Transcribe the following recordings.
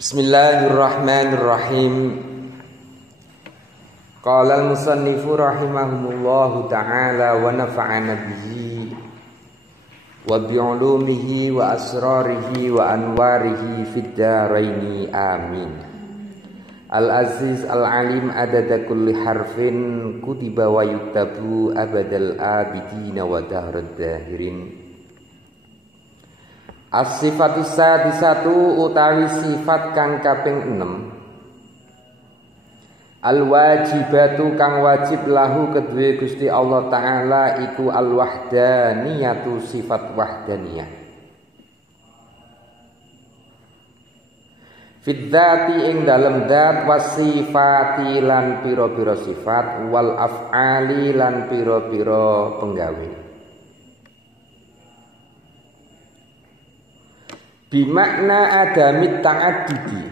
Bismillahirrahmanirrahim. Qala al-musannifu rahimahumullahu ta'ala wa nafa'ana bihi wa bi'ulumihi wa asrarihi wa anwarihi fid dharaini amin. Al-aziz al-alim adada kulli harfin kutiba wa yuktabu abadal abidina wa dahrad dahirin. As-sifatu sadisatu utawi sifat kang kaping 6. Al-wajibatu kang wajib lahu kedue Gusti Allah Ta'ala iku al-wahdaniyatu sifat wahdaniyah. Fid dzati ing dalem dzat wasifati lan pira-pira sifat wal af'ali lan pira-pira penggawe. Bimakna adamit ta'addudi,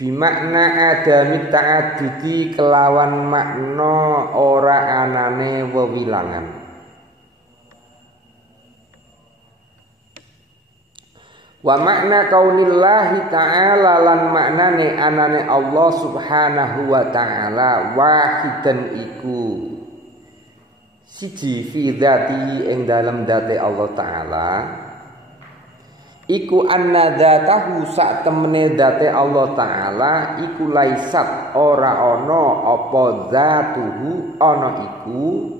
bimakna adamit ta'addudi kelawan makna ora anane wewilangan. Wa makna kaunillahi ta'ala lan maknane anane Allah subhanahu wa ta'ala wahidan iku siji fi dzati ing dalem dzate Allah Ta'ala. Iku anna dzatahu sak temene dzate Allah Ta'ala iku laisat ora ana apa dzatuhu ana iku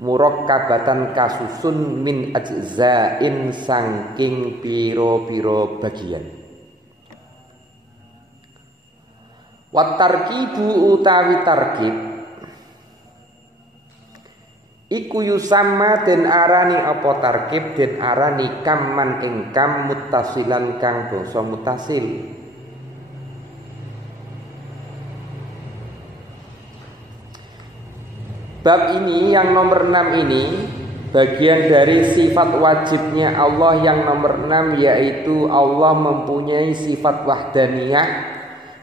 murakkabatan kasusun min ajzain saking pira-pira bagian. Wat tarkibu utawi tarkib iku yusamma den arani apa tarkib den arani kamman ing kam muttasilan kang basa mutasil. Bab ini yang nomor 6 ini bagian dari sifat wajibnya Allah yang nomor 6, yaitu Allah mempunyai sifat wahdaniyah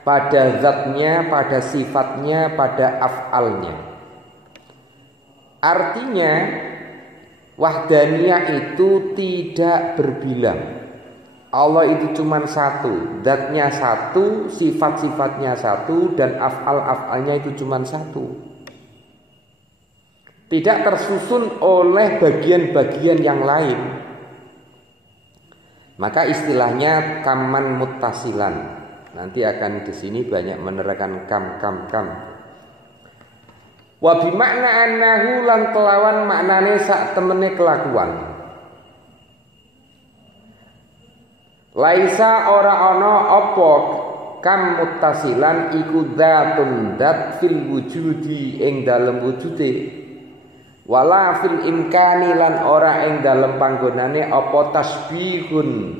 pada zatnya, pada sifatnya, pada af'alnya. Artinya wahdaniyah itu tidak berbilang. Allah itu cuma satu, zatnya satu, sifat-sifatnya satu, dan af'al-af'alnya itu cuma satu. Tidak tersusun oleh bagian-bagian yang lain. Maka istilahnya kaman muttasilan. Nanti akan di sini banyak menerangkan kam. Wa bimakna annahu lan kelawan maknane sak temene kelakuan. Laisa ora ana apa kam muttasilan iku dzatun dzat fil wujudi ing dalem wujude. Wala fil imkani lan ora ing dalem panggonane apa tasbihun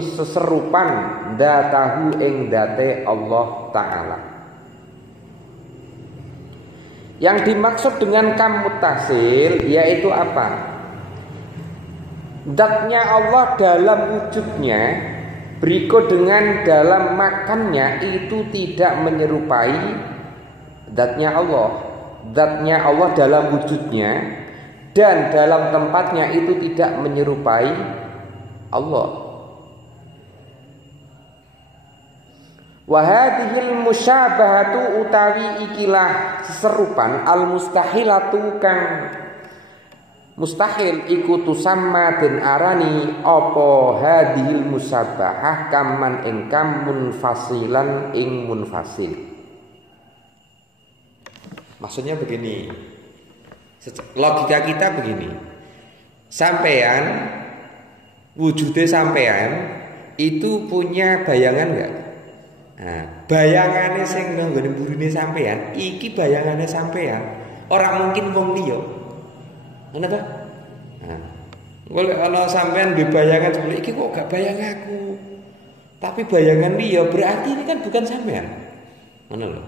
seserupan dzatahu ing dzate Allah Ta'ala. Yang dimaksud dengan kam muttasil yaitu apa? Zatnya Allah dalam wujudnya berikut dengan dalam makannya itu tidak menyerupai zatnya Allah. Zatnya Allah dalam wujudnya dan dalam tempatnya itu tidak menyerupai Allah. Wa hadhil musyabahatu utawi ikilah seserupan al mustahilatu kang mustahil iku tusamma den arani apa hadhil musyabahah kaman ing kam munfasilan ing munfasil. Maksudnya begini, logika kita begini, sampean wujudnya sampean itu punya bayangan enggak? Nah, bayangannya sing nang ngene mburine sampean, iki bayangannya sampean. Ora mungkin wong liya. Ngono ta? Nah, golek ana sampean duwe bayangan seperti iki kok gak bayang aku. Tapi bayangan liya berarti ini kan bukan sampean. Ngono lho.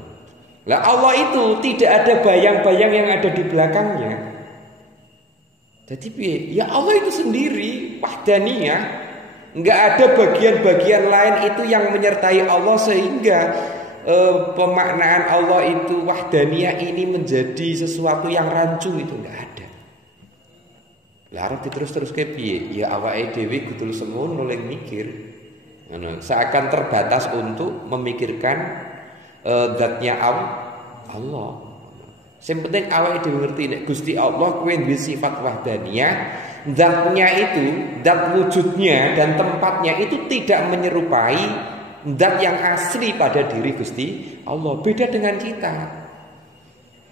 Lah Allah itu tidak ada bayang-bayang yang ada di belakangnya. Jadi piye? Ya Allah itu sendiri wahdaniyah. Enggak ada bagian-bagian lain itu yang menyertai Allah sehingga pemaknaan Allah itu wahdaniyah ini menjadi sesuatu yang rancu, itu enggak ada. Lah arep diterus-teruske piye? Ya awake dhewe kudu semono oleh mikir. Ngono, seakan terbatas untuk memikirkan zatnya Allah. Sing penting awake dhewe ngerti nek Gusti Allah kuwi duwe sifat wahdaniyah, zatnya itu, zat wujudnya dan tempatnya itu tidak menyerupai zat yang asli pada diri Gusti Allah. Beda dengan kita.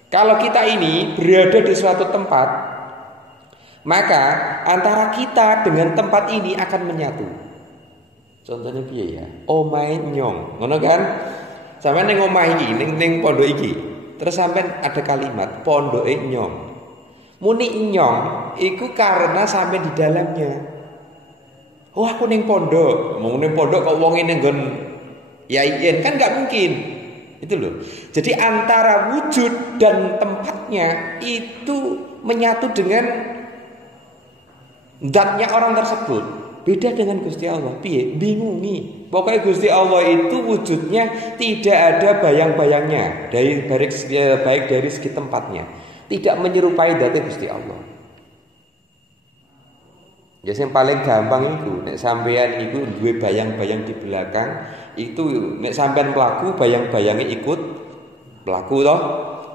Kalau kita ini berada di suatu tempat, maka antara kita dengan tempat ini akan menyatu. Contohnya piye ya? Omahe nyong, ngono kan? Sampeyan ning omah iki, ning pondok iki. Terus sampeyan ada kalimat pondoke nyong. Muni nyong iku karena sampeyan di dalamnya. Oh, aku ning pondok. Mau ning pondok kok wong ning nggon yayen kan enggak mungkin. Itu loh. Jadi antara wujud dan tempatnya itu menyatu dengan zatnya orang tersebut. Beda dengan Gusti Allah. Piye? Bingungi. Pokoknya Gusti Allah itu wujudnya tidak ada bayang-bayangnya baik dari segi tempatnya. Tidak menyerupai zat Gusti Allah. Ya yang paling gampang itu nek sampean iku duwe bayang-bayang di belakang, itu nek sampean mlaku bayang-bayange ikut mlaku toh.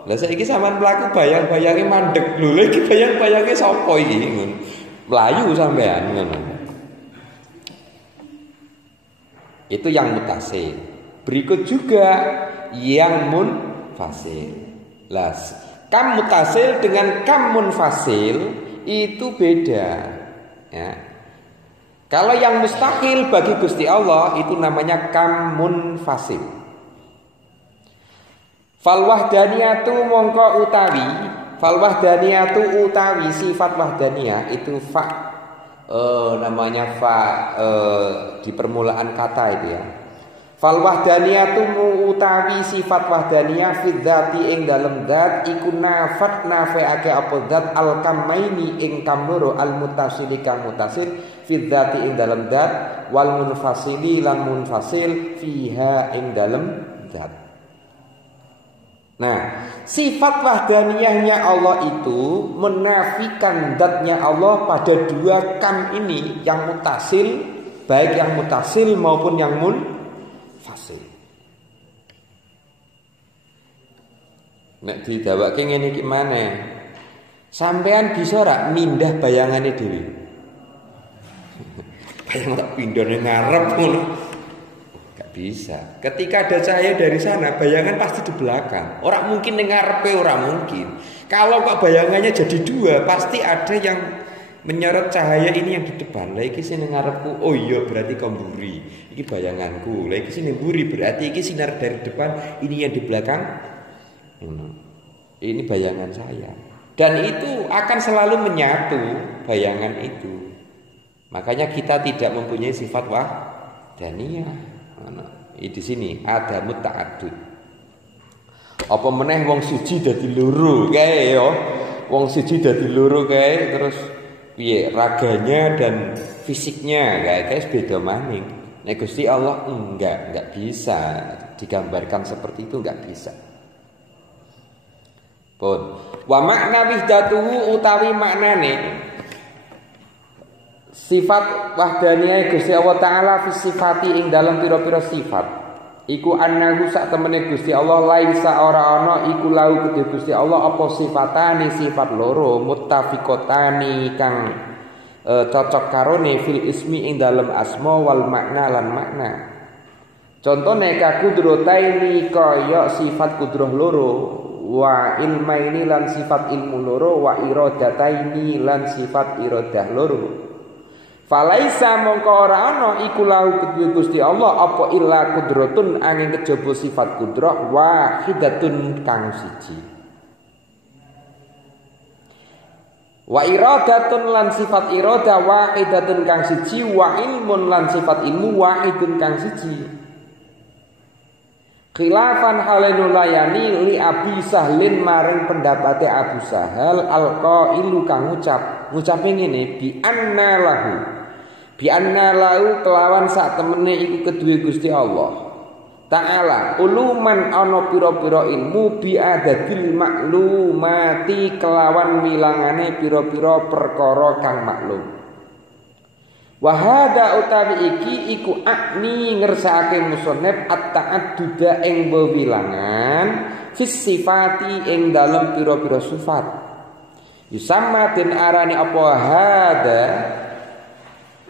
Lah saiki sampean mlaku bayang-bayange mandeg. Lho iki bayang-bayange sapa iki ngono. Mlayu sampean ngono. Itu yang mutasil. Berikut juga yang munfasil. Lah, kam mutasil dengan kam munfasil itu beda. Ya. Kalau yang mustahil bagi Gusti Allah itu namanya kam munfasil. Fal wahdaniyatu mongko utawi, fal wahdaniyatu utawi sifat wahdaniyah itu fa namanya di permulaan kata itu ya. Fal wahdaniyatu utawi sifat wahdaniyah fi dzati ing dalem zat iku nafat nafeake apa zat al kamaini ing kam loro al mutasili kang mutasil fi dzati ing dalem zat wal munfasili lan munfasil fiha ing dalem zat. Nah, sifat wahdaniyahnya Allah itu menafikan zatnya Allah pada dua kam ini, yang mutasil, baik yang mutasil maupun yang munfasil. Nek didawake ngene iki maneh. Sampean bisa ora mindah bayangane dhewe? Bayang tak pindhone ngarep ngono. Bisa. Ketika ada cahaya dari sana, bayangan pasti di belakang. Orang mungkin ngarepe, orang mungkin. Kalau kok bayangannya jadi dua, pasti ada yang menyorot cahaya ini yang di depan. Lah iki sing ngarepku, oh iya berarti kau mburi. Iki bayanganku. Lah iki sing mburi berarti iki sinar dari depan, ini yang di belakang. Ini bayangan saya. Dan itu akan selalu menyatu bayangan itu. Makanya kita tidak mempunyai sifat wahdaniyah. Di sini ada muta'addud. Apa meneh wong siji dadi loro kae ya. Wong siji dadi loro kae terus piye raganya dan fisiknya kae beda maning. Nek Gusti Allah enggak bisa digambarkan seperti itu, enggak bisa. Pun wa makna wihdatuhu utawi maknane sifat wahdaniyah Gusti Allah Ta'ala fi sifati ing dalam pira-pira sifat iku annahu sak temene Gusti Allah laisa ora ana iku lahu kedhe Gusti Allah apa sifatane sifat loro muttafiqotani kang cocok karone fil ismi ing dalam asma wal makna lan makna. Contone ka kudrotaini kaya sifat kudroh loro wa ilmaini lan sifat ilmu loro wa iradataini lan sifat iradah loro. Falaisa mongko ora ana iku lahu kedue Gusti Allah apa illa kudratun angin kejaba sifat kudrah wahidatun kang siji. Wa iradatun lan sifat iradah wahidatun kang siji wa ilmun lan sifat ilmu wahidun kang siji. Khilafan halenul layani li Abi Sahlin maring pendapate Abu Sahal alqailu kang ngucape ngene bi anna lahu kelawan sak temene iku kedue Gusti Allah ta'ala uluman ana pira-pira ilmu biadadil maklumati kelawan wilangane pira-pira perkara kang maklum. Wa hadza utawi iki iku akni ngersakake musannaf at-ta'adduda ing wewilangan fis sifati ing dalem pira-pira sifat. Yusamma den arani apa hadza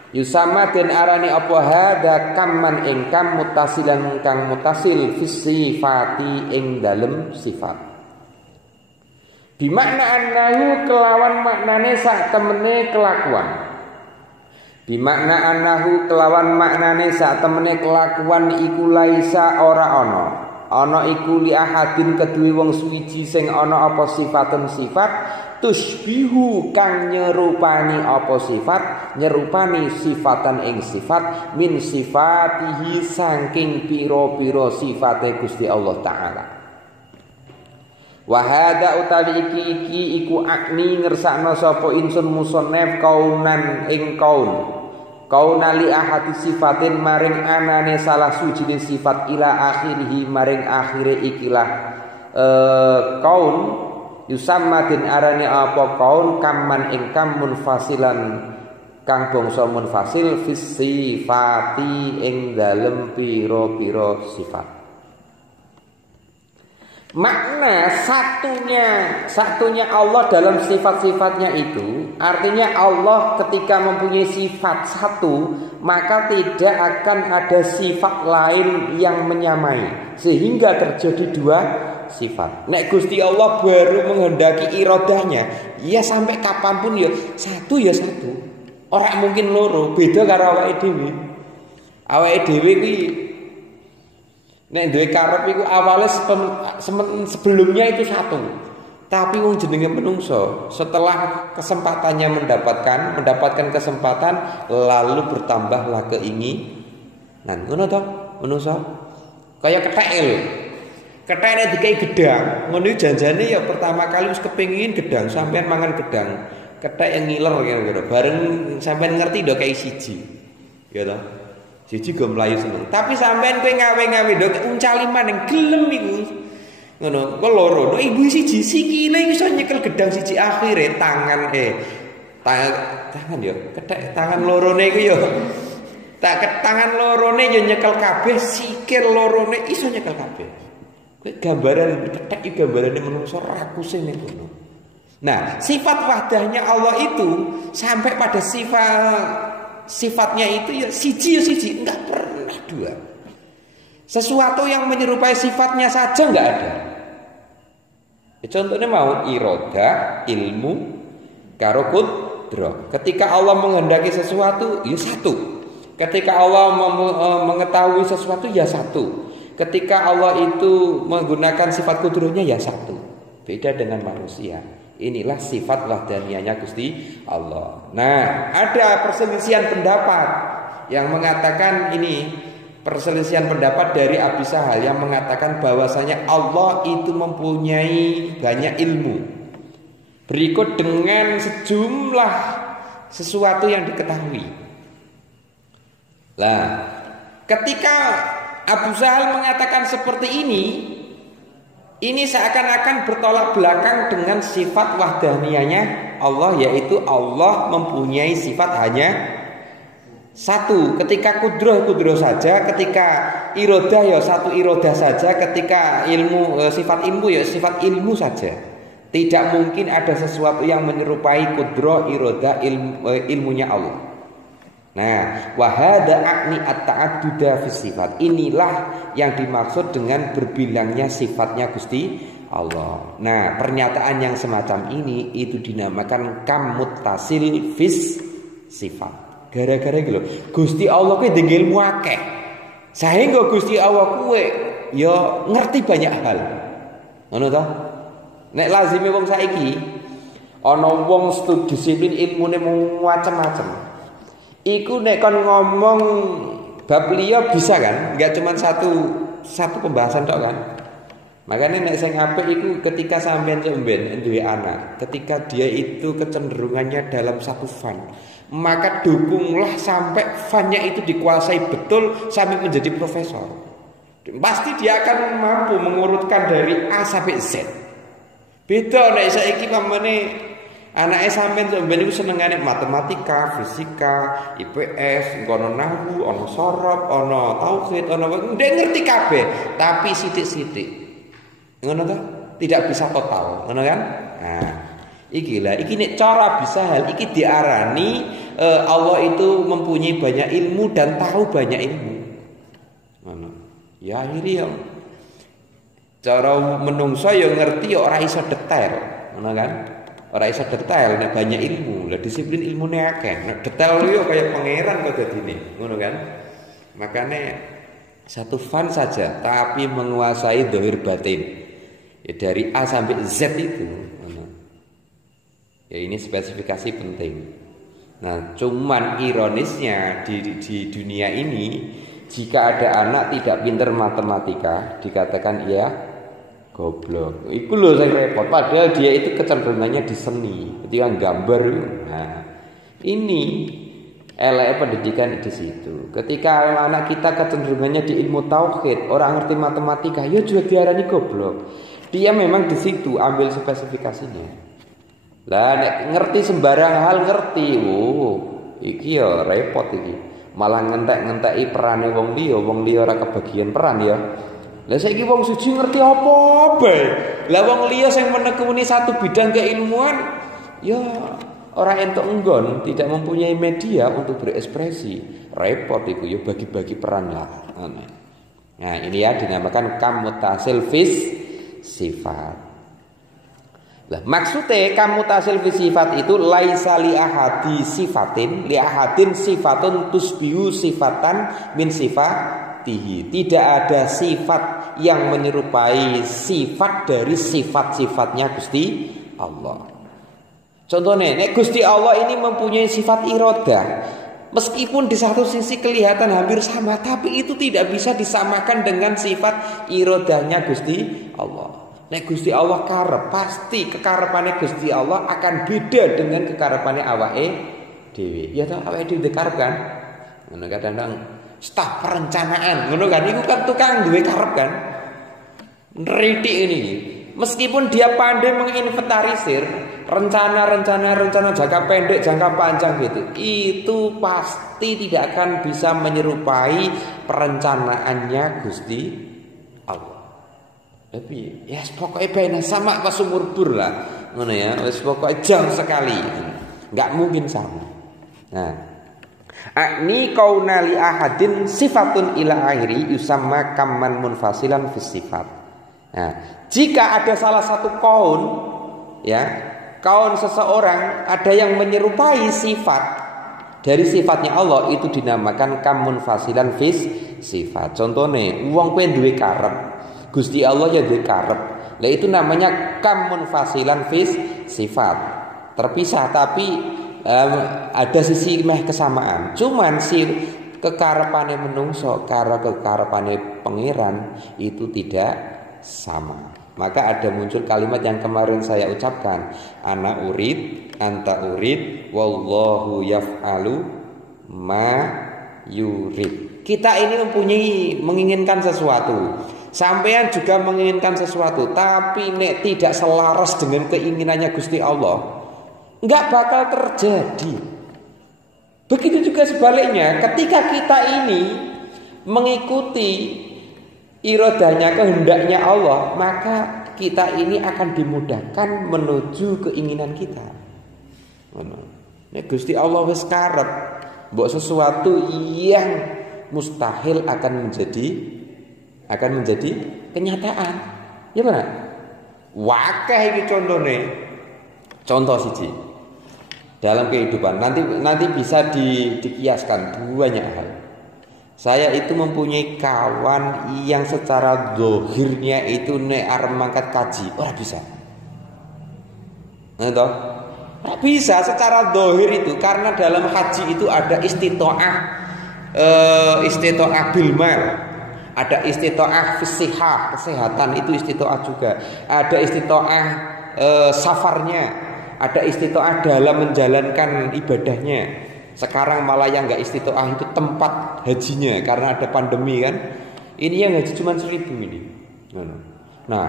Yusama den arani apa hada kamman ingkang mutasilan kang mutasil fis sifati ing dalem sifat. Bimakna annahu kelawan maknane sak temene kelakuan. Bimakna annahu kelawan maknane sak temene kelakuan iku laisa ora ana. Ana iku li ahadin kedue wong suwiji sing ana apa sifatun sifat tushbihu kang nyerupani apa sifat nyerupani sifatan ing sifat min sifatihi saking pira-pira sifate Gusti Allah taala. Wa hadza utawi iki iku akni ngersakno sapa insun musannaf kaunan ing kaun kaunali ahadi sifatin maring anane salah suci sifat ila akhirih maring akhire ikilah kaun yusamma din arane apa kaun kamman ingkang munfasilan kang bangsa munfasil fis sifati ing dalem pira-pira sifat. Makna satunya Allah dalam sifat-sifatnya itu artinya Allah ketika mempunyai sifat satu maka tidak akan ada sifat lain yang menyamai sehingga terjadi dua sifat. Nek Gusti Allah baru menghendaki iradahnya ya sampai kapanpun ya satu. Orang mungkin loro, beda karo awake dhewe. Awake dhewe kuwi nek duwe karep iku awale sebelumnya itu satu. Tapi wong jenenge menungso setelah kesempatannya mendapatkan kesempatan lalu bertambahlah keinginan. Ngono to menungso. Kaya kethek. Kethekne dikai gedang, ngono janjane ya pertama kali wis kepengin gedang, sampean mangan gedang. Kethek yang ngiler kira-kira. Bareng sampean ngerti ndok kei siji. Ya toh. Siji go mlayu seneng. Tapi sampean kowe ngawe-ngawe ndok uncaliman ning gelem iku. Ngono, kok loro. Nek ibu siji sikile iso nyekel gedang siji akhire tangan tangan ya, kethek tangan lorone iku ya. Tangan lorone ya nyekel kabeh, sikil lorone iso nyekel kabeh. Kowe gambaran kethek iki gambarane menungso rakuse ning kono. Nah, sifat wahdahnya Allah itu sampai pada sifatnya itu ya siji, enggak pernah dua. Sesuatu yang menyerupai sifatnya saja enggak ada. Ya, contohnya mau iroda, ilmu, karo qudrah. Ketika Allah menghendaki sesuatu, ya satu. Ketika Allah mengetahui sesuatu, ya satu. Ketika Allah itu menggunakan sifat qudrahnya, ya satu. Beda dengan manusia. Inilah sifat wahdaniyahnya Gusti Allah. Nah, ada perselisihan pendapat yang mengatakan ini perselisihan pendapat dari Abi Sahal yang mengatakan bahwasanya Allah itu mempunyai banyak ilmu. Berikut dengan sejumlah sesuatu yang diketahui. Lah, ketika Abu Sahal mengatakan seperti ini seakan-akan bertolak belakang dengan sifat wahdaniyahnya Allah, yaitu Allah mempunyai sifat hanya satu. Ketika kudrah saja, ketika irodah ya satu irodah saja, ketika ilmu sifat ilmu ya sifat ilmu saja. Tidak mungkin ada sesuatu yang menyerupai kudrah irodah ilmunya Allah. Nah, wahada akni at-ta'adduda fi sifat. Inilah yang dimaksud dengan berbilangnya sifatnya Gusti Allah. Nah, pernyataan yang semacam ini itu dinamakan kam muttasil fis sifat. Gara-gara iki lho, Gusti Allah kuwi ndek ilmu akeh. Sehingga Gusti Allah kuwi ya ngerti banyak hal. Ngono to? Nek lazime wong saiki ana wong studi disiplin ilmune macam-macam. Iku nek kon ngomong bab liya bisa kan? Enggak cuma satu pembahasan tok kan? Makanya nek sing apik iku ketika sampean cemben duwe anak, ketika dia itu kecenderungannya dalam satu fan, maka dukunglah sampai fannya itu dikuasai betul sampai menjadi profesor. Pasti dia akan mampu mengurutkan dari A sampai Z. Beda nek saiki pamane anake sampean sampeyan iku senengane matematika, fisika, IPS, ono nahwu, ono sorof, ono tauhid, ono ndek ngerti kabeh, tapi sithik-sithik. Ngono ta? Tidak bisa total, ngono kan? Nah, iki nek cara bisa hal iki diarani Allah itu mempunyai banyak ilmu dan tahu banyak ilmu. Ngono. Ya akhirnya cara menungso ya ngerti ya ora iso detail, ngono kan? Ora iso detail nek banyak ilmu. Lah disiplin ilmune akeh. Nek detail yo kaya pangeran kok dadine, ngono kan? Makanya satu fan saja tapi menguasai zahir batin. Ya dari A sampai Z itu, ngono. Ya ini spesifikasi penting. Nah, cuman ironisnya di dunia ini jika ada anak tidak pintar matematika dikatakan ia goblok. Itu loh saya repot. Padahal dia itu kecenderungannya di seni, ketika gambar. Nah, ini elek pendidikan di situ. Ketika anak kita kecenderungannya di ilmu tauhid, orang ngerti matematika, ya juga diarani goblok. Dia memang di situ ambil spesifikasinya. Lah nek ngerti sembarang hal ngerti, iki ya repot iki. Malah ngentek-ngenteki perane wong liya ora kebagian peran ya. Lah saiki wong suci ngerti apa bae. Lah wong liya sing menekuni satu bidang keilmuan ya ora entuk enggon, tidak mempunyai media untuk berekspresi. Repot iku ya bagi-bagi peran lah. Nah, ini ya dinamakan kam mutasil fis sifat. Lah maksudnya kamu tasil fi sifat itu laisa li ahadi sifatin li ahadin sifatun tusbihu sifatan min sifatihi. Tidak ada sifat yang menyerupai sifat dari sifat-sifatnya Gusti Allah. Contohnya, nek Gusti Allah ini mempunyai sifat iradah. Meskipun di satu sisi kelihatan hampir sama, tapi itu tidak bisa disamakan dengan sifat iradahnya Gusti Allah. Nek Gusti Allah karep, pasti kekarepane Gusti Allah akan beda dengan kekarepane awake dhewe. Ya toh awake dhewe karep kan? Ngono kadang-kadang staf perencanaan, ngono kan iku kan tukang duwe karep kan. Nritik ini. Meskipun dia pandai menginventarisir rencana jangka pendek, jangka panjang gitu, itu pasti tidak akan bisa menyerupai perencanaannya Gusti Allah. Tapi ya pokoknya benar sama pas umur bur lah, ngono ya, wis pokoknya jauh sekali, nggak mungkin sama. Nah, akni kauna li ahadin sifatun ila akhiri yusamma kamman munfasilan fi sifat. Nah, jika ada salah satu kaun, ya, kaun seseorang ada yang menyerupai sifat dari sifatnya Allah, itu dinamakan kamun fasilan fi sifat. Contohnya, wong kowe duwe karep. Gusti Allah ya duwe karep. Lah itu namanya kamun fasilan fis sifat. Terpisah tapi ada sisi meh kesamaan. Cuman si kekarepane menungso karo kekarepane pangeran itu tidak sama. Maka ada muncul kalimat yang kemarin saya ucapkan, ana urid, anta urid, wallahu yaf'alu ma yurid. Kita ini menginginkan sesuatu. Sampean juga menginginkan sesuatu, tapi nek tidak selaras dengan keinginannya Gusti Allah, enggak bakal terjadi. Begitu juga sebaliknya, ketika kita ini mengikuti iradahnya, kehendaknya Allah, maka kita ini akan dimudahkan menuju keinginan kita. Nek Gusti Allah wis karep mbok sesuatu yang mustahil akan menjadi kenyataan. Ya benar. Wakeh iki contone. Contoh siji. Dalam kehidupan nanti bisa dikiaskan banyak hal. Saya itu mempunyai kawan yang secara zahirnya itu nek arep mangkat kaji, ora bisa. Nah, toh? Ora bisa secara zahir itu karena dalam haji itu ada istitoah bil mal. Ada istitoah fisihah, kesehatan itu istitoah juga. Ada istitoah safarnya, ada istitoah dalam menjalankan ibadahnya. Sekarang malah yang nggak istitoah itu tempat hajinya karena ada pandemi kan. Ini yang haji cuma 1.000 ini. Nah,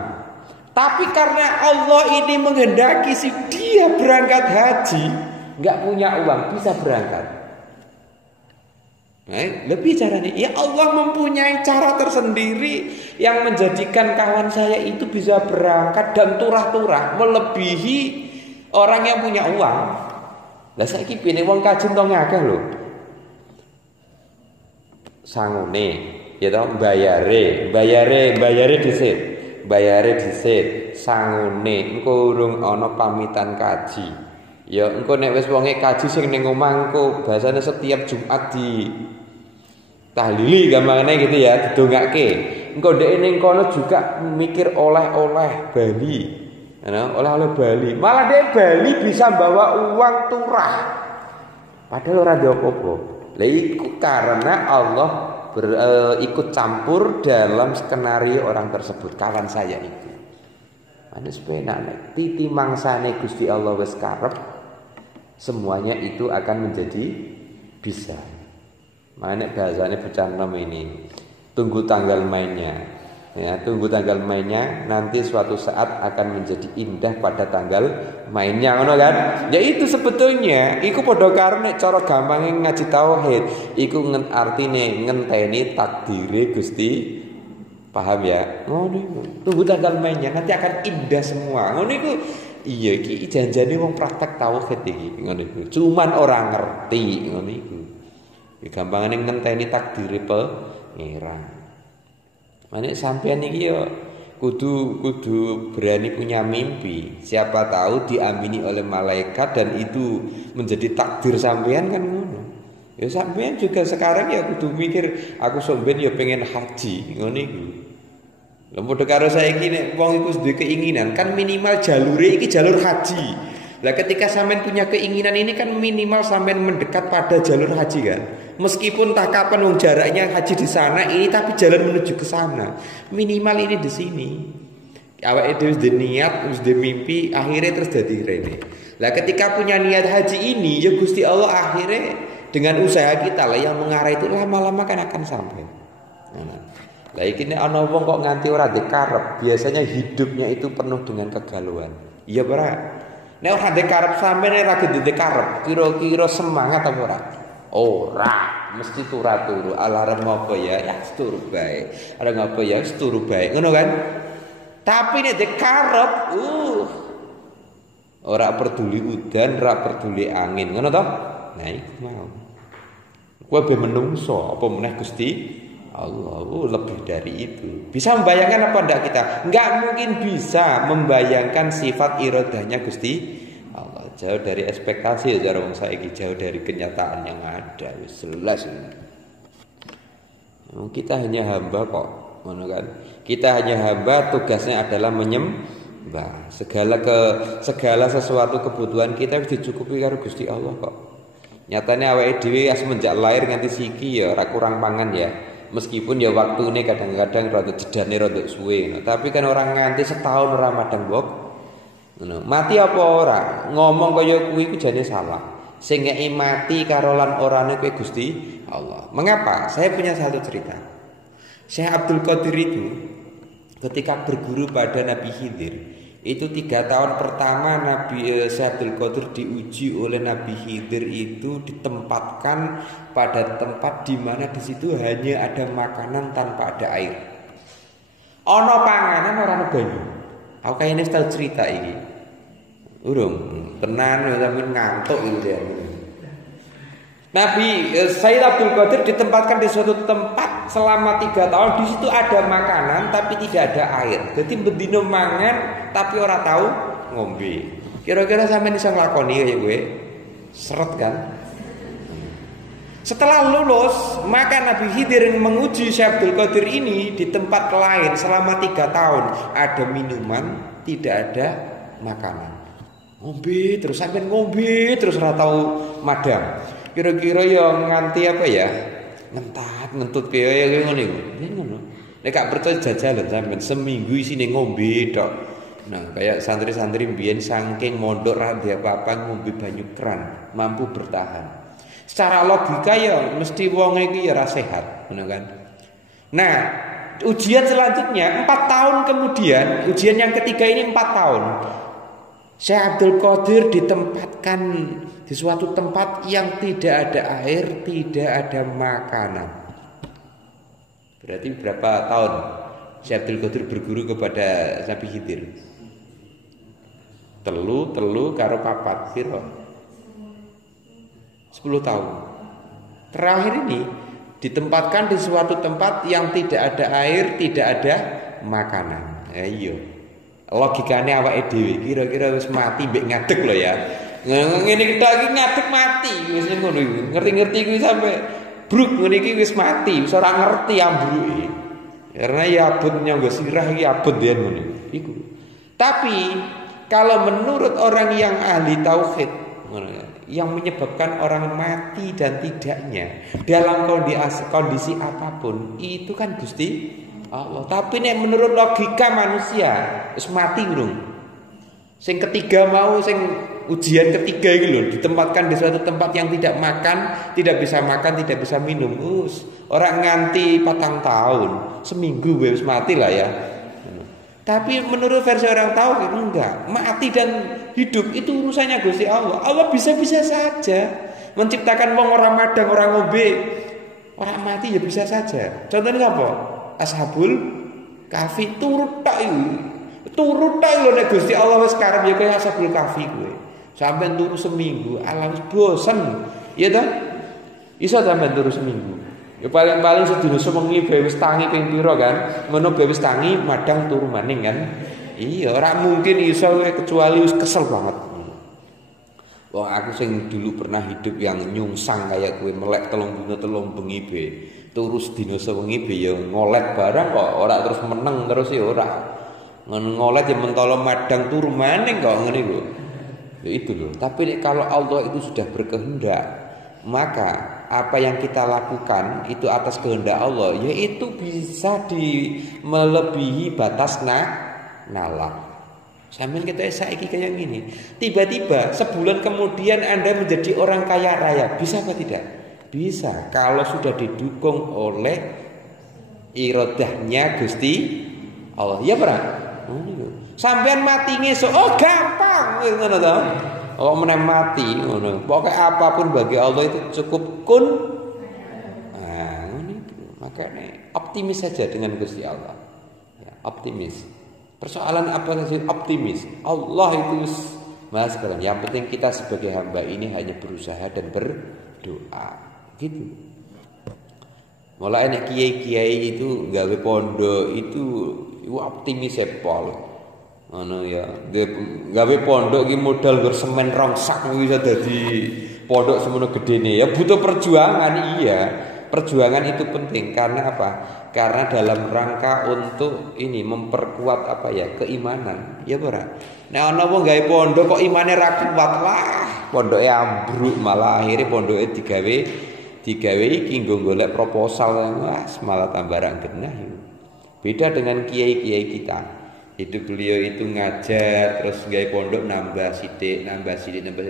tapi karena Allah ini menghendaki si dia berangkat haji, nggak punya uang bisa berangkat. Nah, lebih caranya, ya Allah mempunyai cara tersendiri yang menjadikan kawan saya itu bisa berangkat dan turah-turah melebihi orang yang punya uang. Lah saiki pene wong kaji tong akeh lho. Sangune, ya toh bayare dhisik. Bayare dhisik, sangune engko urung ana pamitan kaji. Ya engko nek wis wonge kaji sing ning omah engko basane setiap Jumat di tahlili gampangane gitu ya, didongake. Engko dhek ning kono juga mikir oleh-oleh Bali. Oleh-oleh Bali. Malah dhek Bali bisa bawa uang turah. Padahal ora ndek apa-apa. Lah iku karena Allah ikut campur dalam skenario orang tersebut, kawan saya itu. Manis penak nek titi mangsane Gusti Allah wis karep, semuanya itu akan menjadi bisa. Mana bahasanya bocah nom ini. Tunggu tanggal mainnya. Ya, tunggu tanggal mainnya, nanti suatu saat akan menjadi indah pada tanggal mainnya, ngono kan? Ya itu sebetulnya iku padha karo nek cara gampange ngaji tauhid, iku artine ngenteni takdire Gusti. Paham ya? Ngono iku. Tunggu tanggal mainnya, nanti akan indah semua. Ngono iku. Iya iki janjane wong praktek tauhid iki, ngono iku. Cuman orang ngerti, ngono iku. Gampangane ngenteni takdire pangeran. Manik sampean iki ya kudu berani punya mimpi. Siapa tahu diamini oleh malaikat dan itu menjadi takdir sampean kan ngono. Ya sampean juga sekarang ya kudu mikir aku sampean ya pengen haji ngono iku. Lha padha karo saiki nek wong iku duwe keinginan kan minimal jalure iki jalur haji. Lah ketika sampean punya keinginan ini kan minimal sampean mendekat pada jalur haji kan. Meskipun tak kapan wong jaraknya haji di sana ini tapi jalan menuju ke sana. Minimal ini di sini. Awake dhewe wis niat, wis mimpi, akhirnya terus dadi rene. Lah ketika punya niat haji ini ya Gusti Allah akhirnya dengan usaha kita lah yang mengarah itu lama-lama kan akan sampai. Lah iki nek ana wong kok nganti ora dikarep, biasanya hidupnya itu penuh dengan kegalauan. Iya ora? Nek ora dikarep sampe nek ora dikarep, kira-kira semangat apa ora? Ora, mesti turu. Alarm apa ya? Ya turu bae. Ada ngapa ya? Turu bae. Ngono kan? Tapi nek dikarep, ora peduli udan, ora peduli angin, ngono toh? Nah, iku mau. Kowe be menungso apa meneh Gusti Allah, lebih dari itu. Bisa membayangkan apa ndak kita? Enggak mungkin bisa membayangkan sifat iradahnya Gusti Allah. Jauh dari ekspektasi ya cara wong saiki, jauh dari kenyataan yang ada. Jelas ini. Kita hanya hamba kok, ngono kan? Kita hanya hamba, tugasnya adalah menyembah. Segala sesuatu kebutuhan kita harus dicukupi karo Gusti Allah kok. Nyatanya awake dhewe semenjak lahir nganti siki ya ora kurang pangan ya. Meskipun ya waktu ini kadang-kadang rada jedane rada suwe, tapi kan orang nganti setahun ora madang bok. Mati apa ora? Ngomong kaya kuwi ku jane salah. Sing ngeki mati karo lan orane kuwi Gusti Allah. Mengapa? Saya punya satu cerita. Syekh Abdul Qadir itu ketika berguru pada Nabi Khidir, itu 3 tahun pertama Nabi Syekh Abdul Qadir diuji oleh Nabi Khidir itu ditempatkan pada tempat di mana di situ hanya ada makanan tanpa ada air. Ono panganan ora ono banyu. Aku kayaknya tahu cerita ini. Urung tenan sampe ngantuk itu ya. Nabi Syekh Abdul Qadir ditempatkan di suatu tempat selama 3 tahun. Di situ ada makanan tapi tidak ada air. Jadi bendino mangan tapi ora tahu ngombe. Kira-kira sampean iso nglakoni kaya kowe? Seret kan? Setelah lulus, maka Nabi Khidir menguji Syekh Abdul Qadir ini di tempat lain selama 3 tahun. Ada minuman, tidak ada makanan. Ngombe terus sampean ngombe terus ora tahu madang. Kira-kira ya nganti apa ya? Ngentut kaya ngono iku. Ngono. Nek gak percaya jajalan sampean seminggu isine ngombe tok. Nah, kayak santri-santri mbiyen saking mondok ra ndek apa-apa ngombe banyu keran, mampu bertahan. Secara logika ya mesti wong iki ya ora sehat, ngono kan. Nah, ujian selanjutnya 4 tahun kemudian, ujian yang ketiga ini 4 tahun. Syekh Abdul Qadir ditempatkan di suatu tempat yang tidak ada air, tidak ada makanan. Berarti berapa tahun Syekh Abdul Qadir berguru kepada Nabi Khidir? Telu karo papat piro? 10 tahun. Terakhir ini ditempatkan di suatu tempat yang tidak ada air, tidak ada makanan. Iya. Logikane awake dhewe kira-kira wis mati mbek ngadeg lho ya. Ngene kita iki ngadeg mati wis ngono iki. Ngerti-ngerti kuwi sampe bruk ngene iki wis mati, wis ora ngerti ambruke. Karena ya abot nyanggo sirah iki abot yen ngono iku. Tapi kalau menurut orang yang ahli tauhid, yang menyebabkan orang mati dan tidaknya dalam kondisi apapun itu kan Gusti Allah. Tapi nek menurut logika manusia wis mati urung. Sing ketiga mau sing ujian ketiga iki lho ditempatkan di suatu tempat yang tidak bisa makan, tidak bisa minum. Orang nganti 4 tahun, seminggu wis mati lah ya. Tapi menurut versi orang tahu enggak, mati dan hidup itu urusannya Gusti Allah. Allah bisa-bisa saja menciptakan wong orang madang, orang ngombe, orang mati ya bisa saja. Contohnya apa? Ashabul Kahfi turut tak lho nek Gusti Allah wis karep ya kaya Ashabul Kahfi kuwi. Sampeyan turu seminggu, alam bosen. Iya ta? Iso sampeyan turu seminggu. Ya paling sedina sewengi bae wis tangi ping pira kan? Ngono bae wis tangi madang turu maning kan. Iya, ora mungkin iso kecuali wis kesel banget. Wong aku sing dulu pernah hidup yang nyungsang kayak kowe melek telung dina telung bengi bae. Turu sedina sewengi bae ya ngolet barang kok, ora terus meneng terus ya ora. Ngolet ya mentolo madang turu maning kok ngene lho. Ya itu loh. Tapi kalau Allah itu sudah berkehendak, maka apa yang kita lakukan itu atas kehendak Allah, yaitu bisa melebihi batas nalar. Sampeyan kita saiki kayak gini, tiba-tiba sebulan kemudian Anda menjadi orang kaya raya, bisa apa tidak? Bisa, kalau sudah didukung oleh iradahnya Gusti Allah. Ya pernah? Sampeyan mati ngesuk, gampang ngono to. Oh meneh mati ngono. Pokoke apapun bagi Allah itu cukup kun. Nah, ngono itu. Makanya optimis saja dengan Gusti Allah. Ya, optimis. Persoalan apa sih optimis? Allah itu Maha segala. Yang penting kita sebagai hamba ini hanya berusaha dan berdoa. Gitu. Mulai nek kiai-kiai itu gawe pondok itu optimis ya pol. Ngono ya, gawe pondok iki modal nggo semen rongsak bisa dadi pondok semono gedene. Ya butuh perjuangan iya. Perjuangan itu penting karena apa? Karena dalam rangka untuk ini memperkuat apa ya? Keimanan. Ya ora. Nek ana wong gawe pondok kok imane ra kuat lah, pondoke ambruk malah akhirnya pondoke digawe iki nggo golek proposal malah tambah ra genah. Beda dengan kiai-kiai kita. Itu beliau itu ngajar terus gaya pondok nambah sidik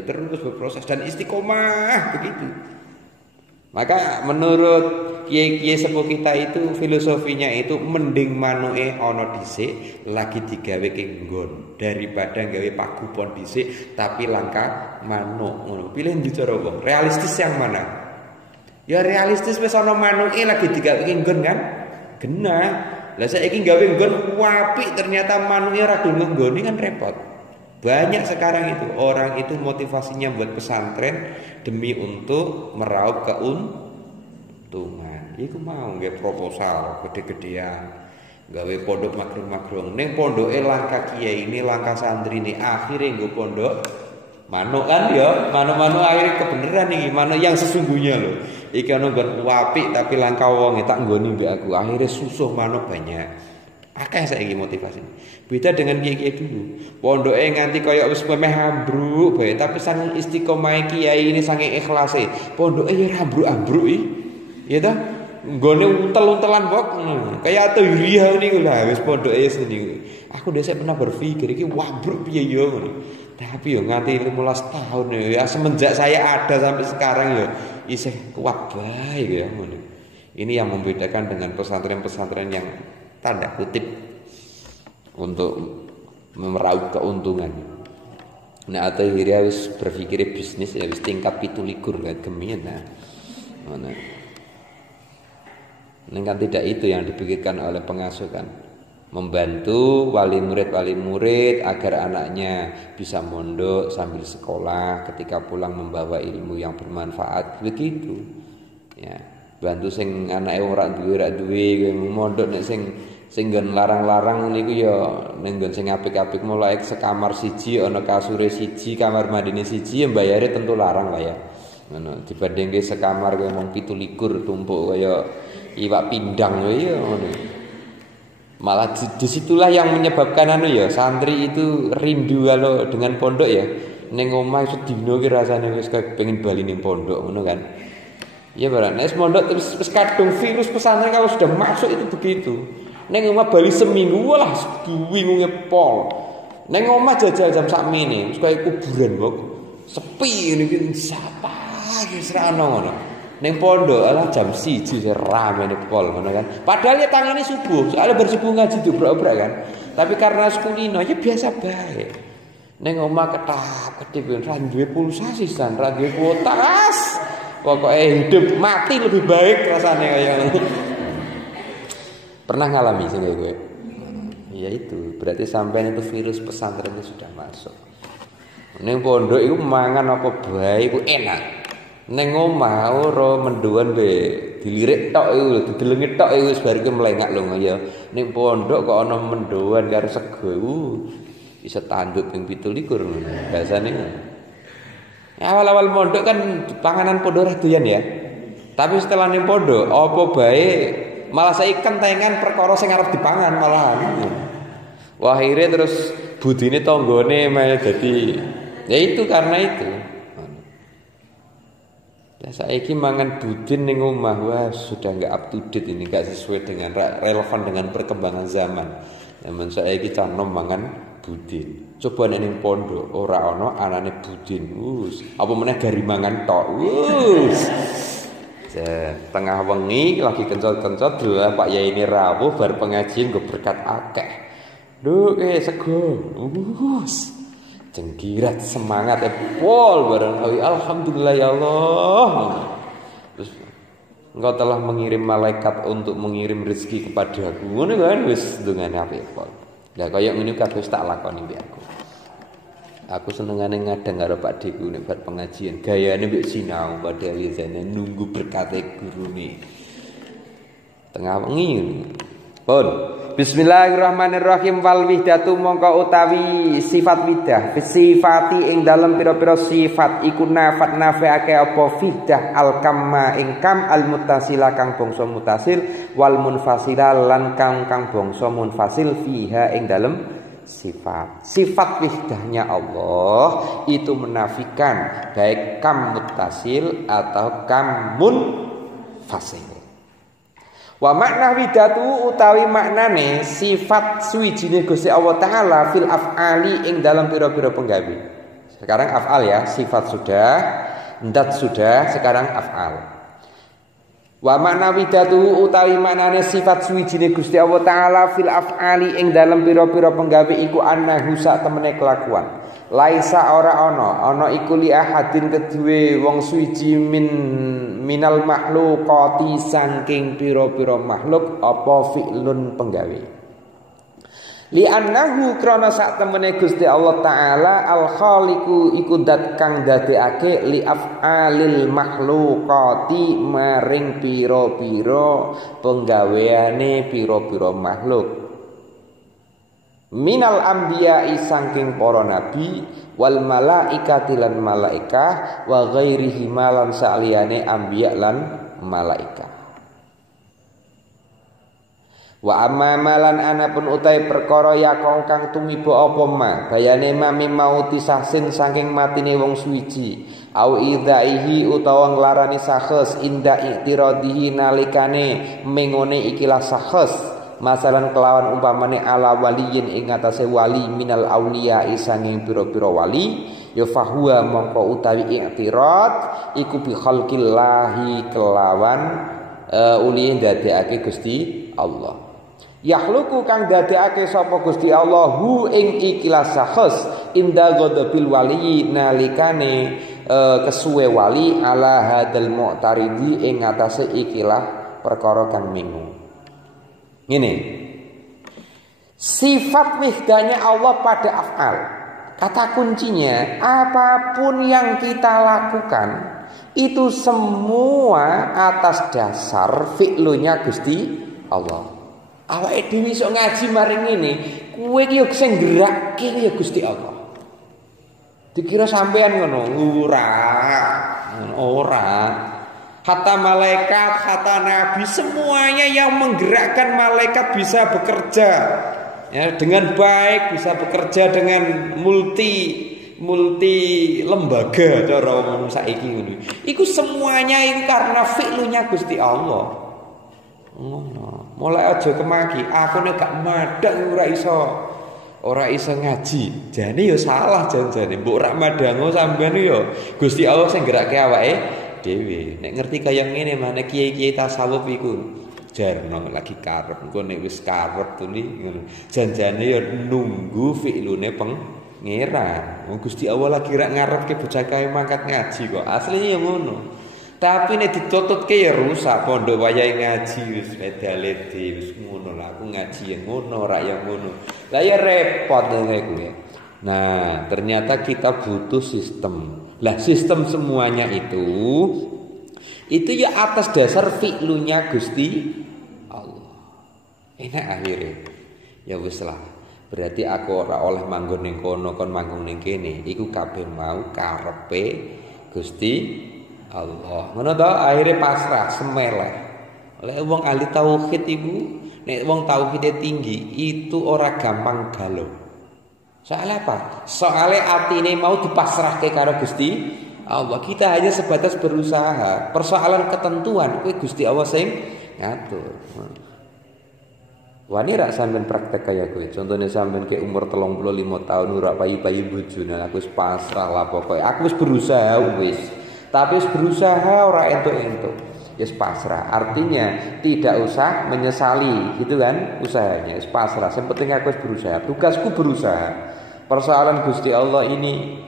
terus berproses dan istiqomah begitu. Maka menurut kiai-kiai sepuh kita itu filosofinya itu mending manuke ana dhisik lagi digawe kenggon daripada gawe pagupon dhisik tapi langka manuk ngono. Pilih ndi cara wong? Realistis yang mana? Ya realistis wis ana manuke lagi digawe kenggon kan? Genah. Lah saiki gawe nggon apik ternyata manuke ra gelem nggone kan repot. Banyak sekarang itu orang itu motivasinya buat pesantren demi untuk meraup keuntungan. Iku mau nggih proposal gede-gedean. Gawe pondok makrung-makrung. Ning pondoke langka kiai ini langka santri ini akhire nggo pondok manuk kan ya, manuk-manuk akhirnya kebenaran nih, manuk yang sesungguhnya loh. Iki ana nggon apik tapi langka wong tak nggoni mbek aku. Akhirnya susuh manuk banyak. Akeh saiki motivasi. Beda dengan kiai-kiai dulu. Pondoke nganti kaya wis meh ambruk bae, tapi saking istiqomah kiai ini saking ikhlase. Pondoke ya ambruk-ambruk iki. Ya ta? Nggone untel-untelan kok. Kaya Tuhriya niku lah wis pondoke seni. Aku dhisik pernah berpikir iki wabruk piye ya ngono. Tapi yo nganti 15 tahun ya semenjak saya ada sampai sekarang ya isih kuat bae ya ngono. Ini yang membedakan dengan pesantren-pesantren yang tanda kutip untuk meraup keuntungan. Nah atau akhirnya harus berpikir bisnis ya harus tingkat 17 kan gemien nah. Mana? Ini kan tidak itu yang dipikirkan oleh pengasuh kan. Membantu wali murid agar anaknya bisa mondok sambil sekolah, ketika pulang membawa ilmu yang bermanfaat begitu. Ya, bantu sing anake ora duwe mondok nek sing nggon larang-larang niku ya ning nggon sing apik-apik mulai sekamar siji ana kasure siji, kamar mandine siji ya bayare tentu larang lah ya. Ngono dibandingke sekamar kowe mung 17 tumpuk kaya iwak pindang ya ngono. Malah disitulah yang menyebabkan santri itu rindu kalau dengan pondok ya. Ning omah sedina ki rasane wis pengen bali ning pondok ngono kan. Iya barang nek mondok terus kadung virus pesantren kalau sudah masuk itu begitu. Ning omah bali seminggu walah bingunge pol. Ning omah jajal jam sakmene wis kaya kuburan kok. Sepi ngene iki siapa iki ora ono ngono. Neng pondok alah jam 1 rame nih pol ngono kan. Padahal ya tangane subuh, soalnya bersubuh ngaji dobrak-dobrak kan. Tapi karena sekulino ya biasa bae. Neng omah ketap-ketip ra duwe pulsa sisan, ra duwe kuota as. Pokoke hidup mati lebih baik rasane kaya ngono. Pernah ngalami sing kowe? Ya itu, berarti sampean itu virus pesantren itu sudah masuk. Neng pondok iku mangan apa bae iku enak. Neng omah ora menduan be dilirik tok iku didelengi tok iku wis bar iki mlengak lho ya. Ning pondok kok ana menduan karo sego bisa tanduk ping 17 ngono. Biasane awal-awal pondok kan panganan pondok ora doyan ya. Tapi setelah ning pondok apa bae malah saya kentengan perkara sing arep dipangan malahan. Wah akhirnya terus budine tanggane malah dadi ya itu karena itu. Ya saiki mangan budin ning omah wah sudah enggak up to date ini enggak sesuai dengan relevan dengan perkembangan zaman. Zaman saiki canom mangan budin. Coba ning pondok ora ana anane budin. Apa meneh gari mangan tok. Tengah wengi lagi kencot-kencot dulu Pak Yai ini rawuh bar pengajian go berkat akeh. Duh sego. Jenggirat semangat pol bareng alhamdulillah ya Allah. Terus engkau telah mengirim malaikat untuk mengirim rezeki kepadaku. Ngono kan wis dungane apik pol. Lah kaya ngene kabeh tak lakoni mbek aku. Aku senengane ngadeng karo Pak Deku nek bar pengajian. Gayane mbek sinau padahal biasane nunggu berkate gurune. Tengah wengi. Pun Bismillahirrahmanirrahim wal wihdatu mongko utawi sifat widah sifati ing dalem pira-pira sifat iku nafat nafiake apa widah al kamma ing kam al muttasila kang bangsa mutasil wal munfasila lan kang bangsa munfasil fiha ing dalem sifat wihdahnya Allah itu menafikan baik kam muttasil atau kam munfasil. Wa makna widatu utawi maknane sifat suwijine Gusti Allah taala fil af'ali ing dalam pira-pira penggawe. Sekarang af'al ya, sifat sudah, ndat sudah, sekarang af'al. Wa makna widatu utawi maknane sifat suwijine Gusti Allah taala fil af'ali ing dalam pira-pira penggawe iku annahu sak temene kelakuan. Laisa ora ana iku li ahadin kedue wong suwiji minal makhluqati saking pira-pira makhluk apa fi'lun penggawe. Li annahu krana sak temene Gusti Allah taala al khaliqu iku dat kang dadekake li af'alil makhluqati maring pira-pira penggaweane pira-pira makhluk. Minal anbiya'i saking para nabi wal malaikati lan malaikah wa ghairihi malan saliyane anbiya lan malaikah. Wa amma malan anapun utai perkara yakong kang tumiba apa ma bayane mami mauti sahsin saking matine wong suwiji au idaihi utawa nglarani sahes inda iktiradihi nalikane mengone ikilah sahes. Masalan kelawan umpamane ala waliyin ing atase wali minal auliya sanging pira-pira wali ya fahuwa mongko utawi i'tirad iku bi khalqillahi kelawan uli ndadekake Gusti Allah. Yakhluqu kang dadekake sapa Gusti Allah hu ing ikilah sakhs inda ghadabil wali nalikane kesuwe wali ala hadal mu'taridi ing atase ikilah perkara kang minggu. Ngene. Sifat wihdahnya Allah pada af'al. Kata kuncinya apapun yang kita lakukan itu semua atas dasar fi'lunya Gusti Allah. Awake dhewe iso ngaji maring ngene, kowe iki yo sing gerakke ya Gusti Allah. Dikira sampean ngono, ora. Kata malaikat, kata nabi, semuanya yang menggerakkan malaikat bisa bekerja ya, dengan baik, bisa bekerja dengan multi lembaga cara wong saiki ngono. Iku semuanya iku karena fi'lunya Gusti Allah. Mulai aja kemaki, aku nek gak madang ora iso ngaji. Jane ya salah janjane. Mbok ora madango sampean ya Gusti Allah sing gerakke awake dhewe. Nek ngerti kaya ngene maneh kiai-kiai tasawuf iku jarno lagi karep. Engko nek wis karep tuli ngono. Janjane ya nunggu fi'lune pangeran. Gusti Allah lagi rak ngarepke bocah kae mangkat ngaji kok. Asline ya ngono. Tapi nek ditututke ya rusak pondok wayahe ngaji wis medalete wis ngono lah aku ngaji yang ngono ora yang ngono. Lah ya repot ngene kuwi. Nah, ternyata kita butuh sistem. Lah sistem semuanya itu ya atas dasar fi'lunya Gusti Allah. Enak akhirnya. Ya wis lah. Berarti aku ora oleh manggon ning kono kon manggon ning kene. Iku kabeh mau karepe Gusti Allah. Ngono to akhire pasrah semeleh. Oleh wong ahli tauhid iku nek wong tauhide tinggi itu ora gampang galau. Soalnya apa? Soalnya atine mau dipasrahke karo Gusti Allah. Kita hanya sebatas berusaha. Persoalan ketentuan kuwi Gusti Allah sing ngatur. Wani rak sampean praktek kaya kowe. Contohnya sampean ke umur 35 tahun ora payu-payu bojone. Aku wis pasrah lah pokoke. Aku wis berusaha wis. Tapi berusaha ora entuk-entuk. Yes pasrah. Artinya tidak usah menyesali, gitu kan? Usahanya yes pasrah. Yang penting aku berusaha. Tugasku berusaha. Persoalan Gusti Allah ini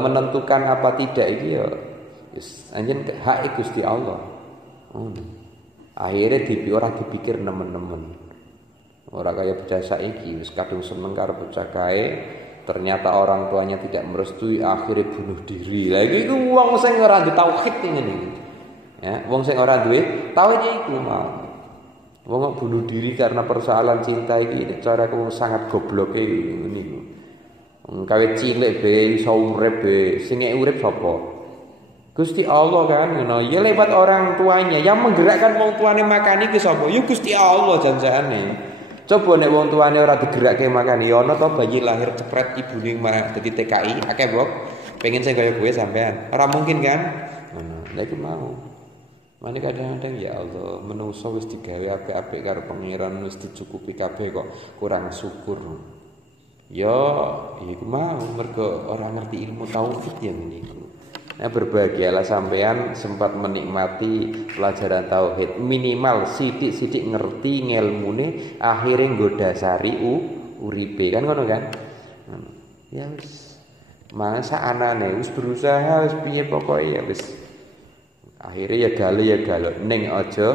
menentukan apa tidak itu ya yes, anjen hak Gusti Allah. Akhirnya orang dipikir nemen-nemen. Ora kaya bocah saiki wis kadung seneng karo bocah kae. Ternyata orang tuanya tidak merestui, akhirnya bunuh diri. Lagi itu wong sing ora duwe tauhid ngene. Ya, wong sing ora duwe tauhid iku mau. Wong bunuh diri karena persoalan cinta iki cara aku sangat gobloke ngene iku. Wong kawe cilik be iso urip be, sing urip sapa? Gusti Allah kan ngono. Ya lewat orang tuanya. Yang menggerakkan wong tuane makan iki sapa? Ya Gusti Allah janjane. Coba nek wong tuane ora digerakke makan ya ana to bayi lahir cepret ibune mah dadi TKI akeh bok pengen sing kaya gue sampean ora mungkin kan ngono lha iku mau mane kadang-kadang ya Allah menungso wis digawe apik-apik karo pangeran wis dicukupi kabeh kok kurang syukur ya iku mau mergo ora ngerti ilmu tauhid ya ngene iku. Nah, berbahagialah sampean sempat menikmati pelajaran tauhid minimal sidik-sidik ngerti ngelmune akhirnya nggo dasari uripe kan ngono kan. Ya wis masa anane wis berusaha wis piye pokoke ya wis akhirnya ya galo ning aja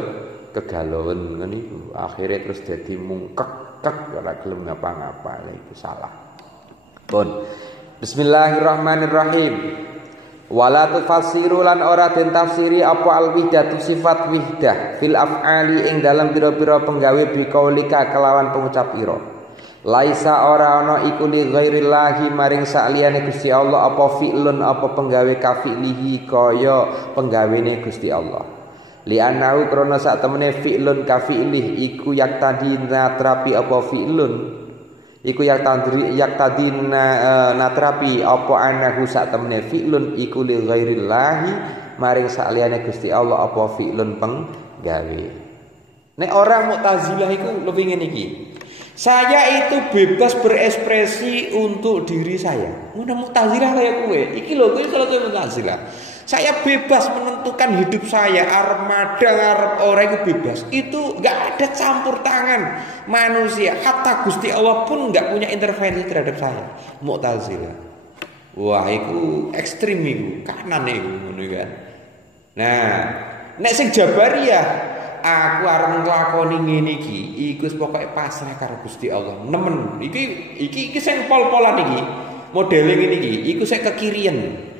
kegalauan ngene iku akhirnya terus dadi mungkek ora gelem ngapa-ngapa itu salah. Pun Bismillahirrahmanirrahim. Wala tufassiru lan ora den tafsiri apa al-wihdatu sifat wihdah fil af'ali ing dalam pira-pira penggawe biqaulika kelawan pengucap ira. Laisa ora ana iku li ghairillahi maring saliyane Gusti Allah apa fi'lun apa penggawe kafilihi kaya penggawene Gusti Allah. Li annahu krana sak temene fi'lun kafilih iku yak tadi natrapi apa fi'lun iku yak tadi natrapi apa anahu sak temene fi'lun iku li ghairillahi maring saliyane Gusti Allah apa fi'lun penggawe. Nek orang Mu'tazilah iku luwih ngene iki. Saya itu bebas berekspresi untuk diri saya. Ngono Mu'tazilah kaya kowe. Iki lho kowe kalau kowe Mu'tazilah. Saya bebas menentukan hidup saya, arep madang arep ora itu bebas. Itu enggak ada campur tangan manusia. Hatta Gusti Allah pun enggak punya intervensi terhadap saya. Mu'tazilah. Wah, itu ekstrim itu, kanan itu ngono kan. Nah, nek sing Jabariyah, aku arep nglakoni ngene iki, iku wis pokoke pasrah karo Gusti Allah. Nemen. Iki sing pol-polan iki. Modele ngene iki, iku sing kekirian.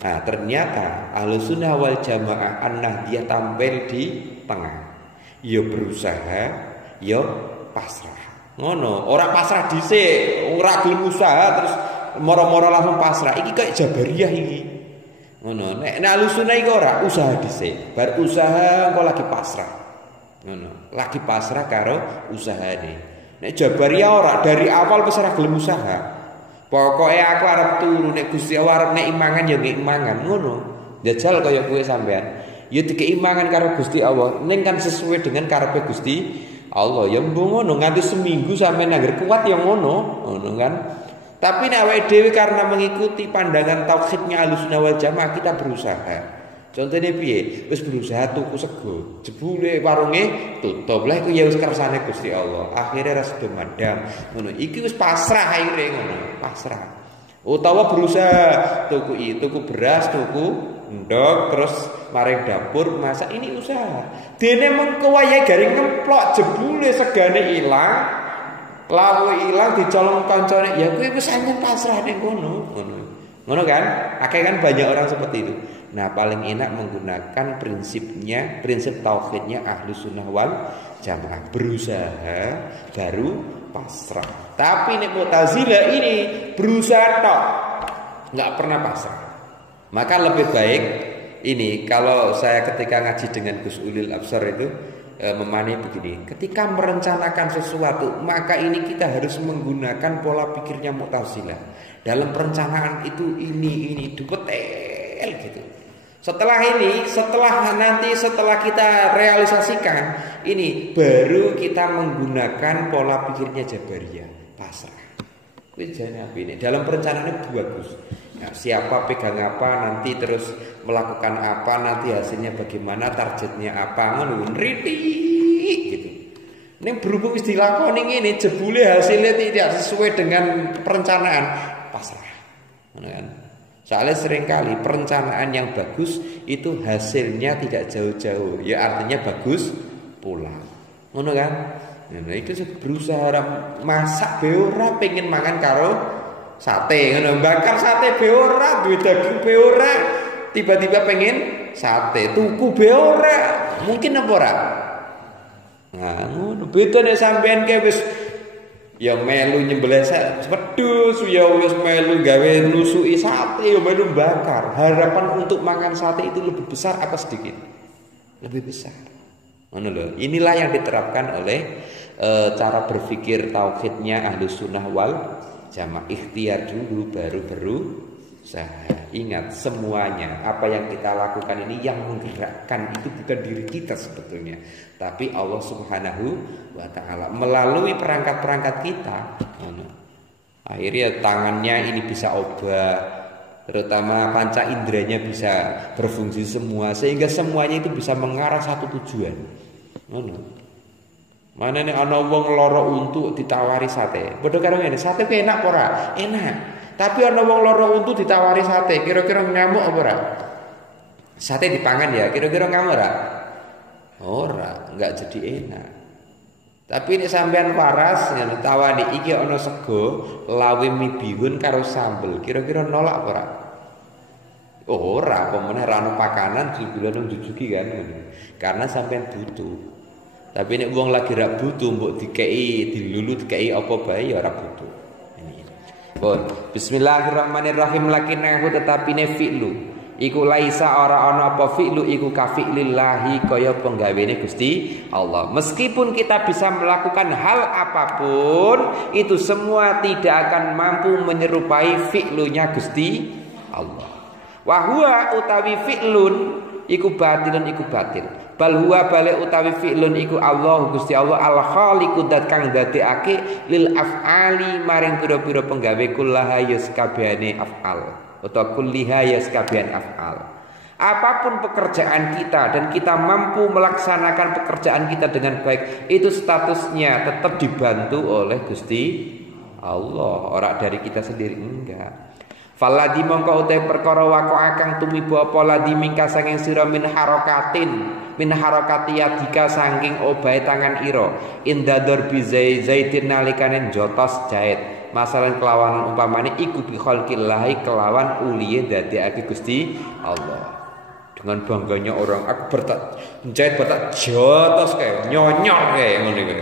Nah, ternyata Ahlussunnah wal Jamaah an-Nahdiyah tampil di tengah. Ya berusaha, ya pasrah. Ngono, ora pasrah dhisik, ora gelem usaha terus moro-moro langsung pasrah. Iki kayak Jabariyah iki. Ngono, nek Ahlussunnah iki ora usaha dhisik, bar usaha engko lagi pasrah. Ngono, lagi pasrah karo usahane. Nek Jabariyah ora dari awal wis ora gelem usaha. Pokoknya aku arep turu nek Gusti Allah arep nek imangan ya nggih imangan ngono. Jajal kaya kowe sampean. Ya dikeimangan karo Gusti Allah, ning kan sesuai dengan karepe Gusti Allah. Ya mbung ngono nganti seminggu sampean anggar kuat ya ngono, ngono kan. Tapi nek awake dhewe karena mengikuti pandangan tauhidnya Ahlussunnah wal Jamaah kita berusaha. Contohnya piye? Wis berusaha tuku sego, jebule warunge tutup. Lah iku ya wis kersane Gusti Allah. Akhire ras do madang. Ngono. Iki wis pasrah akhire ngono, pasrah. Utawa berusaha tuku beras, tuku ndok terus maring dapur masak ini usaha. Dene mengko wayahe garing nemplok jebule segane ilang. Lalu ilang dicolong kancane, ya kuwi wis anjen pasrah ning kono. Ngono kan? Akeh kan banyak orang seperti itu. Nah, paling enak menggunakan prinsip tauhidnya Ahlussunnah wal Jamaah. Berusaha baru pasrah. Tapi nek Mu'tazilah ini berusaha tok, enggak pernah pasrah. Maka lebih baik ini kalau saya ketika ngaji dengan Gus Ulil Absar itu memahami begini, ketika merencanakan sesuatu maka ini kita harus menggunakan pola pikirnya Mu'tazilah. Dalam perencanaan itu ini detail gitu. Setelah kita realisasikan ini baru kita menggunakan pola pikirnya Jabariyah, pasrah. Ini dalam perencanaan itu bagus. Nah, siapa pegang apa nanti terus melakukan apa nanti hasilnya bagaimana targetnya apa ngono gitu. Ini berhubung istilah ini jebule hasilnya tidak sesuai dengan perencanaan, pasrah. Kan? Soalnya seringkali perencanaan yang bagus itu hasilnya tidak jauh-jauh, ya artinya bagus pula. Ngono kan? Nah, itu berusaha masak beora pengen mangan karo sate, ngono bakar sate beora, duwe daging beora, tiba-tiba pengen sate, tuku beora, mungkin apa ora? Nah, ngono beda nek sampean ke wis ya melu nyembelih wedhus, ya wis melu gawe nusuki sate, ya melu bakar. Harapan untuk makan sate itu lebih besar apa sedikit? Lebih besar. Ngono lho. Inilah yang diterapkan oleh cara berpikir tauhidnya Ahlussunnah wal Jamaah. Ikhtiar dulu baru berusaha. Ingat semuanya apa yang kita lakukan ini yang menggerakkan itu bukan diri kita sebetulnya, tapi Allah Subhanahu wa taala melalui perangkat-perangkat kita. Akhirnya tangannya ini bisa obah, terutama panca inderanya bisa berfungsi semua sehingga semuanya itu bisa mengarah satu tujuan. Mana nih ana wong lara untuk ditawari sate. Padha karo ngene, sate ku enak apa ora? Enak. Tapi ana wong lara untu ditawari sate, kira-kira ngamuk apa ora? Sate dipangan ya, kira-kira ngamuk ora? Ora, enggak jadi enak. Tapi nek sampean waras ya ditawani iki ana sego, lawe mie bihun karo sambel, kira-kira nolak apa ora? Ora, apa meneh ra ono pakanan dibilang jujuki kan. Karena sampean butuh. Tapi nek wong lagi ra butuh mbok dikei, dilulu dikei apa bae ya ora butuh. Bon, bismillahirrahmanirrahim lakinnahu tetapine fi'lu iku laisa ora ana apa fi'lu iku ka fi'lillahi kaya penggawene Gusti Allah. Meskipun kita bisa melakukan hal apapun, itu semua tidak akan mampu menyerupai fi'lunya Gusti Allah. Wa huwa utawi fi'lun iku batilun iku batil. Bal huwa balik utawi fi'lun iku Allah Gusti Allah al khaliqu dat kang dadekake lil af'ali maring pira-pira penggawe kullaha yas kabehane af'al utawa kulliha yas kabehan af'al. Apapun pekerjaan kita dan kita mampu melaksanakan pekerjaan kita dengan baik, itu statusnya tetap dibantu oleh Gusti Allah, ora dari kita sendiri, enggak. Faladi mongko utai perkara wako akang tumibu apa ladi mingka sanging sira min harakati yadika sanging obahe tangan ira indador bi zaitin nalikane jotos jahit. Masalah kelawan umpamane iku bi khalqillahi kelawan uliye dadekake Gusti Allah. Dengan bangganya orang aku menjahit batak jotos kayak nyonyor kayak ngono iki.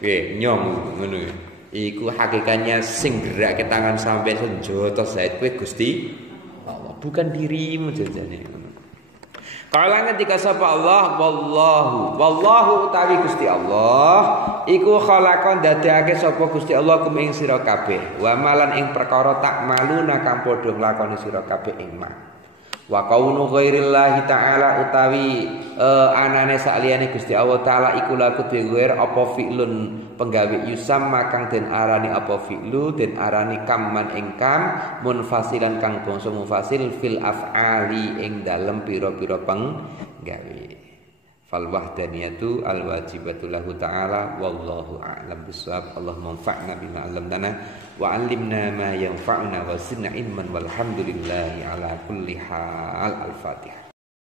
Nggih, nyong ngono. Iku hakikatnya sing gerake tangan sampai senjotos jahit kowe Gusti Allah, bukan dirimu jajane. Kala ketika sapa Allah wallahu utawi Gusti Allah iku khalaqon dadekake sapa Gusti Allah kum ing sira kabeh wa malan ing perkara tak maluna kang padha nglakoni sira kabeh ing mak. Wa kaunu ghairillahi ta'ala utawi anane saliyane Gusti Allah taala iku laku dhewe apa fi'lun penggawe yusam makang den arani apa fi'lu den arani kamman ing kam munfasilan kang bangsa munfasil fil af'ali ing dalem pira-pira penggawe. Fal wahdaniyatu al wajibatu lahu ta'ala wallahu a'lam bissawab. Allahumma anfa'na bima 'allamtana wa 'allimna ma yanfa'una wa zidna ilman walhamdulillahi ala kulli hal. Al-Fatihah.